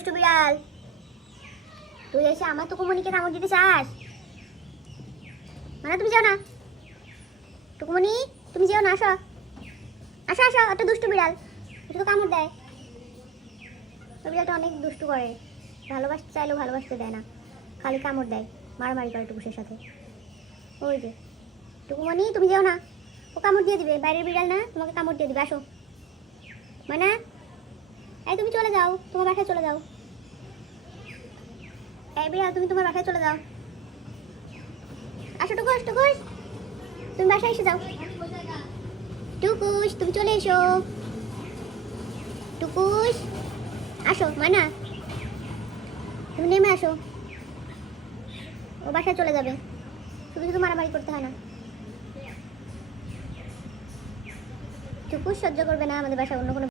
দুষ্টু বিড়াল, তুই এসে আমার টুকুমনিকে কামড় দিতে চাস? মানে তুমি যাও না টুকুমনি, তুমি যেও না, আসো আসো আসো। একটা দুষ্টু বিড়াল, শুধু কামড় দেয়। ওই বিড়ালটা অনেক দুষ্টু করে, ভালোবাসতে চাইলেও ভালোবাসতে দেয় না, খালি কামড় দেয়, মারামারি করে টুকুসের সাথে। ওই যে টুকুমনি, তুমি যেও না, ও কামড় দিয়ে দিবে, বাইরের বিড়াল না, তোমাকে কামড় দিয়ে দিবে। আসো মানে, এই তুমি চলে যাও, তোমার বাসায় চলে যাও। এই বিড়াল, তুমি তোমার বাসায় চলে যাও। আসো টুকুস, টুকুস তুমি বাসায় এসে যাও। টুকুস তুমি চলে এসো। টুকুস আসো, ময়না তুমি নেমে আসো। ও বাসায় চলে যাবে, শুধু শুধু মারামারি করতে হয় না। টুকুস সহ্য করবে না আমাদের বাসায় অন্য কোনো